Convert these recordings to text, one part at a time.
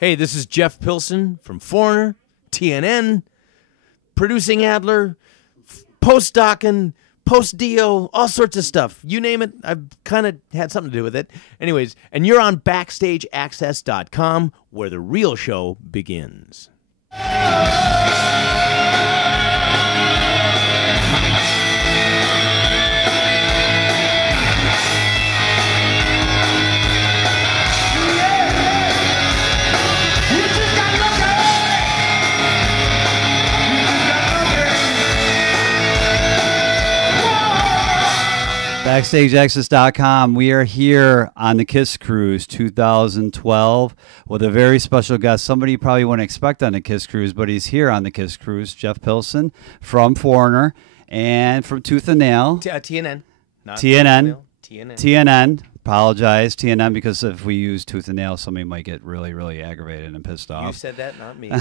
Hey, this is Jeff Pilson from Foreigner, TNN, producing Adler, post-docking, post-dio, all sorts of stuff. You name it, I've kind of had something to do with it. Anyways, and you're on BackstageAxxess.com, where the real show begins. BackstageAxxess.com. We are here on the Kiss Cruise 2012 with a very special guest, somebody you probably wouldn't expect on the Kiss Cruise, but he's here on the Kiss Cruise, Jeff Pilson from Foreigner and from Tooth and Nail. TNN. Not TNN. TNN. TNN. Apologize, TNN, because if we use Tooth and Nail, somebody might get really, really aggravated and pissed off. You said that, not me. But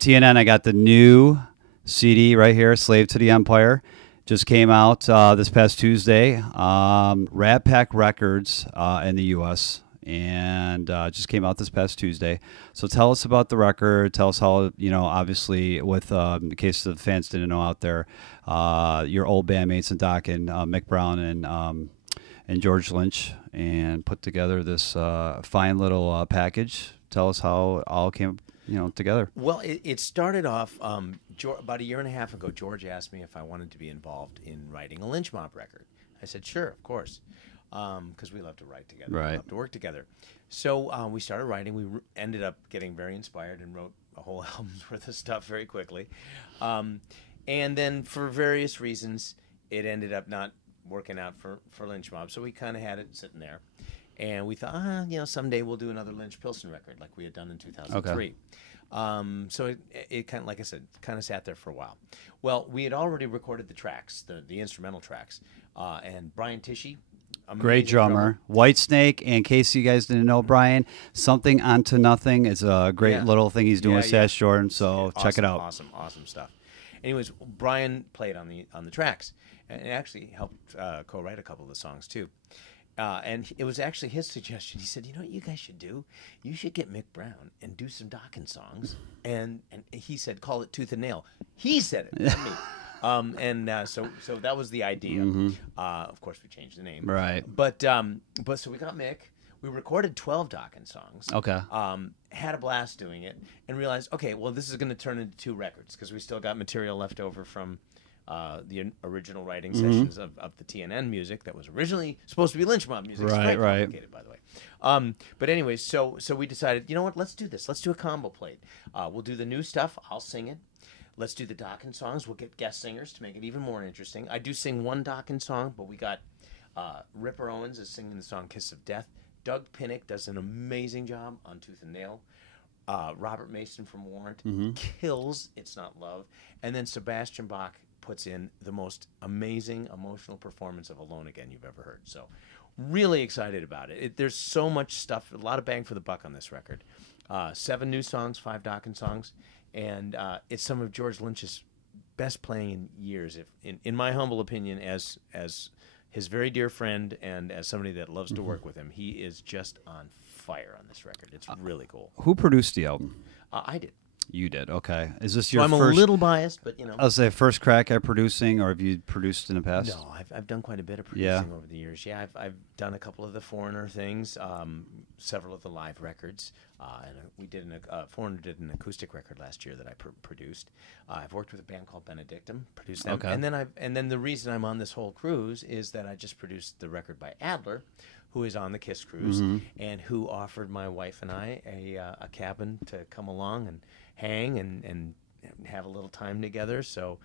TNN, I got the new CD right here, Slave to the Empire. Just came out this past Tuesday, Rat Pack Records in the U.S., and just came out this past Tuesday. So tell us about the record. Tell us how, obviously, with in case the fans didn't know out there, your old bandmates and Doc and Mick Brown and George Lynch, and put together this fine little package. Tell us how it all came together. Well, it started off about a year and a half ago. George asked me if I wanted to be involved in writing a Lynch Mob record. I said, sure, of course, because we love to write together. Right. We love to work together. So we started writing. We ended up getting very inspired and wrote a whole album's worth of stuff very quickly. And then for various reasons, it ended up not working out for Lynch Mob. So we kind of had it sitting there. And we thought, someday we'll do another Lynch Pilson record like we had done in 2003. Okay. So it kind of, like I said, kind of sat there for a while. Well, we had already recorded the tracks, the instrumental tracks, and Brian Tichy, great drummer. Whitesnake, and in case you guys didn't know Brian, Something Onto Nothing is a great little thing he's doing with Sash Jordan, so check it out. Awesome stuff. Anyways, Brian played on the tracks, and actually helped co-write a couple of the songs too. And it was actually his suggestion. He said, what you guys should do? You should get Mick Brown and do some Dokken songs. And he said, call it Tooth and Nail. He said it, not me. So that was the idea. Mm-hmm. Of course, we changed the name. Right. But so we got Mick. We recorded 12 Dokken songs. Okay. Had a blast doing it, and realized, okay, well, this is going to turn into 2 records because we still got material left over from the original writing sessions of the TNN music that was originally supposed to be Lynch Mob music. Right, it's quite complicated, by the way. But anyways, so we decided, you know what? Let's do this. Let's do a combo plate. We'll do the new stuff. I'll sing it. Let's do the Dokken songs. We'll get guest singers to make it even more interesting. I do sing one Dokken song, but we got Ripper Owens is singing the song "Kiss of Death." Doug Pinnick does an amazing job on Tooth and Nail. Robert Mason from Warrant kills "It's Not Love," and then Sebastian Bach puts in the most amazing emotional performance of Alone Again you've ever heard. So really excited about it. There's so much stuff, a lot of bang for the buck on this record. 7 new songs, 5 Dokken songs, and it's some of George Lynch's best playing in years, in my humble opinion, as his very dear friend and as somebody that loves to work with him. He is just on fire on this record. It's really cool. Who produced the album? I did. You did, okay. Is this your I'm first... a little biased, but I'll say first crack at producing, or have you produced in the past? No, I've done quite a bit of producing over the years. Yeah, I've done a couple of the Foreigner things, several of the live records, and we did Foreigner did an acoustic record last year that I produced. I've worked with a band called Benedictum, produced them, and then the reason I'm on this whole cruise is that I just produced the record by Adler, who is on the Kiss Cruise, and who offered my wife and I a cabin to come along and hang and have a little time together. So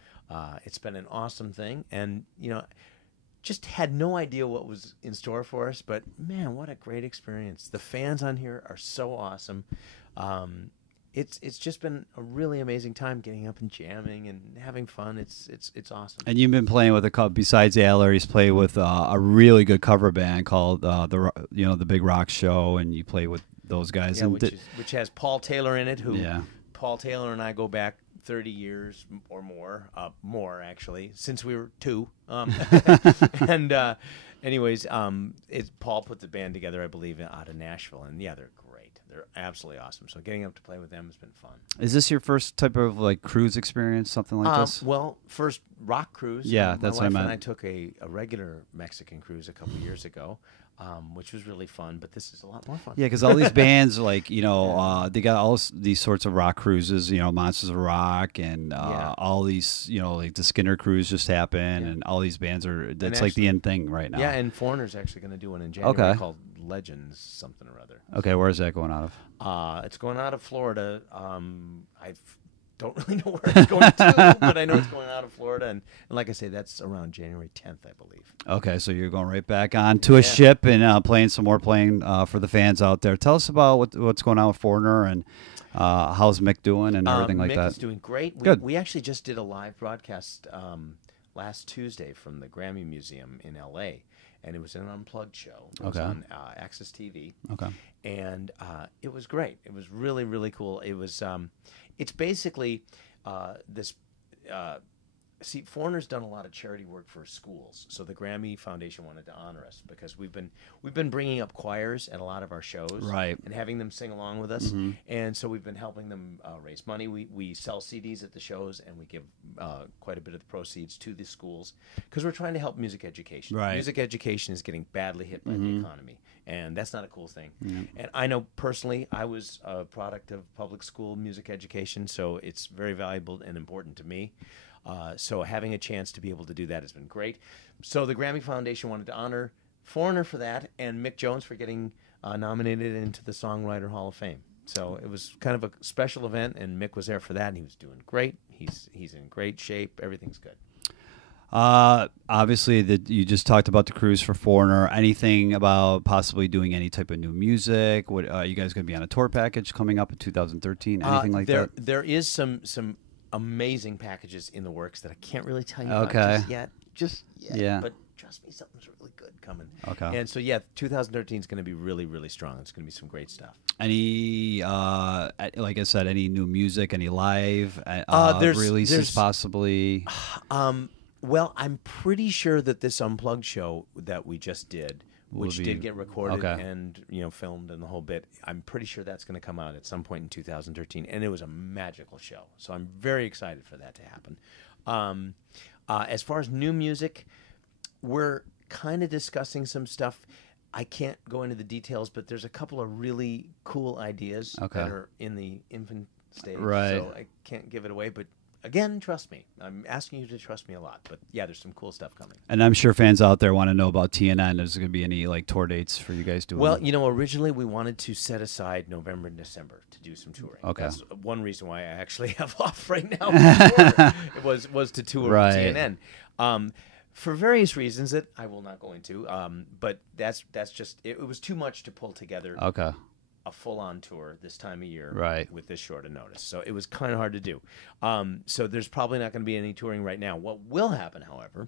it's been an awesome thing, and just had no idea what was in store for us, but man, what a great experience. The fans on here are so awesome. It's just been a really amazing time getting up and jamming and having fun. It's awesome. And you've been playing with a couple, besides Adler, he's played with a really good cover band called the Big Rock Show, and you play with those guys. Yeah, which has Paul Taylor in it, who yeah. Paul Taylor and I go back 30 years or more actually, since we were 2. Anyways, Paul put the band together, I believe, out of Nashville, and yeah, they're great. they're absolutely awesome. So getting up to play with them has been fun. Is this your first type of like cruise experience, something like this? Well, first rock cruise. Yeah, that's what I My wife meant. and I took a regular Mexican cruise a couple years ago, which was really fun. But this is a lot more fun. Yeah, because all these bands, like, you know, they got these sorts of rock cruises, you know, Monsters of Rock and all these, you know, like the Skinner cruise just happened, and all these bands that's like the in thing right now. Yeah, and Foreigner's actually going to do one in January called Legends something or other. Okay, where is that going out of? It's going out of Florida. I don't really know where it's going to, but I know it's going out of Florida. And like I say, that's around January 10th, I believe. Okay, so you're going right back onto a ship and playing some more for the fans out there. Tell us about what's going on with Foreigner and how's Mick doing and everything like that. Mick is doing great. Good. We actually just did a live broadcast last Tuesday from the Grammy Museum in L.A., and it was an unplugged show. It was on Access TV. Okay. And it was great. It was really, really cool. It was, it's basically this, see, Foreigner's done a lot of charity work for schools. So the Grammy Foundation wanted to honor us because we've been bringing up choirs at a lot of our shows. Right. And having them sing along with us. Mm-hmm. And so we've been helping them raise money. We sell CDs at the shows, and we give quite a bit of the proceeds to the schools because we're trying to help music education. Right. Music education is getting badly hit by the economy, and that's not a cool thing. Mm-hmm. And I know personally, I was a product of public school music education, so it's very valuable and important to me. So having a chance to be able to do that has been great. So the Grammy Foundation wanted to honor Foreigner for that, and Mick Jones for getting nominated into the Songwriter Hall of Fame. So it was kind of a special event, and Mick was there for that, and he was doing great. He's in great shape. Everything's good. Obviously, you just talked about the cruise for Foreigner. Anything about possibly doing any type of new music? What you guys going to be on a tour package coming up in 2013? Anything like that? There is some amazing packages in the works that I can't really tell you about just yet. Yeah. But trust me, something's really good coming. Okay. And so, 2013 is going to be really, really strong. It's going to be some great stuff. Any, like I said, any new music, any live releases possibly? Well, I'm pretty sure that this Unplugged show that we just did, which did get recorded and filmed and the whole bit, I'm pretty sure that's going to come out at some point in 2013, and it was a magical show. So I'm very excited for that to happen. As far as new music, we're kind of discussing some stuff. I can't go into the details, but there's a couple of really cool ideas that are in the infant stage. Right. So I can't give it away, but again, trust me. I'm asking you to trust me a lot. But yeah, there's some cool stuff coming. And I'm sure fans out there want to know about TNN. Is there going to be any like tour dates for you guys doing? Well, originally we wanted to set aside November and December to do some touring. Okay. That's one reason why I actually have off right now. It was to tour with TNN. For various reasons that I will not go into. But that's just it was too much to pull together. Okay. A full-on tour this time of year with this short a notice. So it was kind of hard to do. So there's probably not going to be any touring right now. What will happen, however,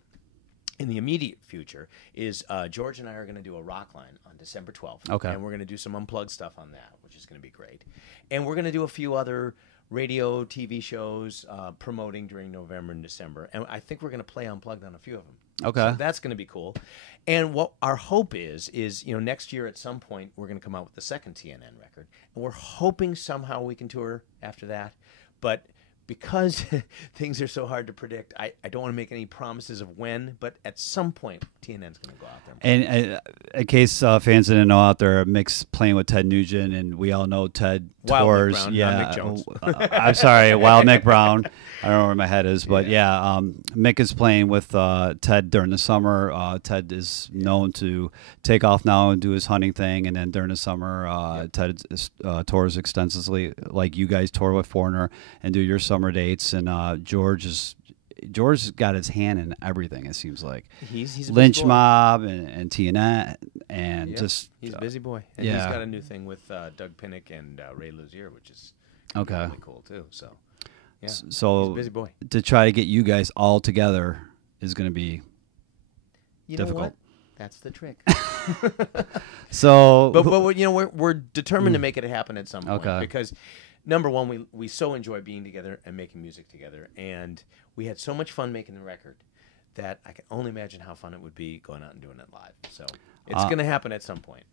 in the immediate future is George and I are going to do a rock line on December 12th. Okay. And we're going to do some unplugged stuff on that, which is going to be great. And we're going to do a few other radio, TV shows promoting during November and December. And I think we're going to play unplugged on a few of them. Okay. So that's going to be cool. And what our hope is next year at some point we're going to come out with the second TNN record. And we're hoping somehow we can tour after that. But because things are so hard to predict, I don't want to make any promises of when, but at some point TNN's going to go out there. And in case fans didn't know out there, Mick's playing with Ted Nugent, and we all know Ted Wild tours. Mick Brown, not Mick Jones. I'm sorry, Wild Mick Brown. I don't know where my head is, but Mick is playing with Ted during the summer. Ted is known to take off now and do his hunting thing, and then during the summer, Ted tours extensively, like you guys tour with Foreigner and do your summer dates. And George's got his hand in everything. It seems like he's a Lynch Mob and TNN and he's a busy boy. And he's got a new thing with Doug Pinnick and Ray Luzier, which is really cool too. So. Yeah, so he's a busy boy. To try to get you guys all together is going to be difficult. Know what? That's the trick. So, but we're determined to make it happen at some point because number one, we so enjoy being together and making music together, and we had so much fun making the record that I can only imagine how fun it would be going out and doing it live. So it's going to happen at some point.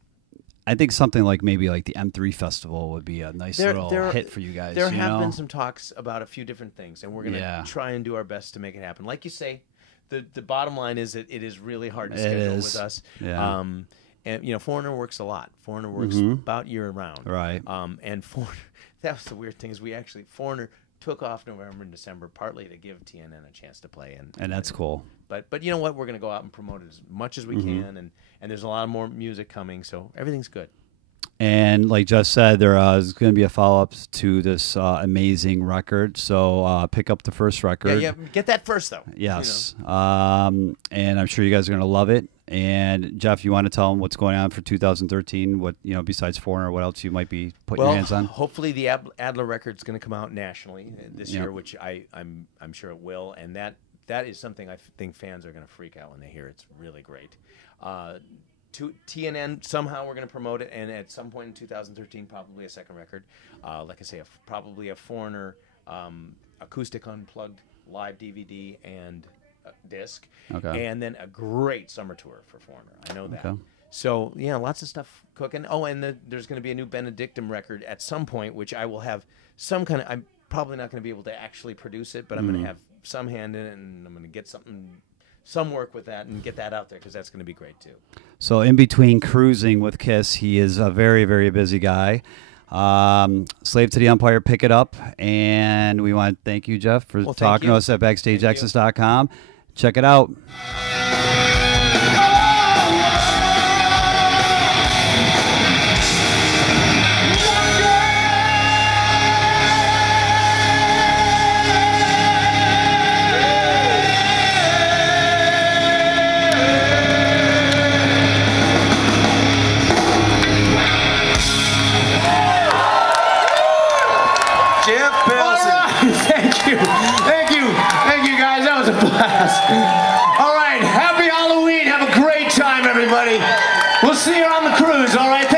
I think something like maybe like the M3 Festival would be a nice little hit for you guys. There have been some talks about a few different things, and we're going to try and do our best to make it happen. Like you say, the bottom line is that it is really hard to schedule with us. Yeah. And you know, Foreigner works a lot. Foreigner works about year round. Right. And Foreigner, that was the weird thing, is Foreigner took off November and December partly to give TNN a chance to play, and that's cool. But you know what? We're going to go out and promote it as much as we can, and there's a lot of more music coming, so everything's good. And like Jeff said, there is going to be a follow-up to this amazing record. So pick up the first record. Yeah, get that first, though. Yes. You know. And I'm sure you guys are going to love it. And Jeff, you want to tell them what's going on for 2013? What, you know, besides Foreigner, what else you might be putting your hands on? Hopefully the Adler record's going to come out nationally this year, which I'm sure it will. And that is something I think fans are going to freak out when they hear. It's really great. To TNN, somehow we're going to promote it, and at some point in 2013, probably a second record. Like I say, probably a Foreigner acoustic unplugged live DVD and disc, and then a great summer tour for Foreigner. I know that. Okay. So yeah, lots of stuff cooking. Oh, and there's going to be a new Benedictum record at some point, which I will have some kind of. I'm probably not going to be able to actually produce it, but I'm going to have some hand in it, and I'm going to get some work with that and get that out there because that's going to be great too. So in between cruising with Kiss, he is a very, very busy guy. Slave to the Empire, pick it up. And we want to thank you, Jeff, for talking to us at BackstageAxxess.com. Check it out. Thank you guys, that was a blast. All right, happy Halloween, have a great time everybody. We'll see you on the cruise, all right?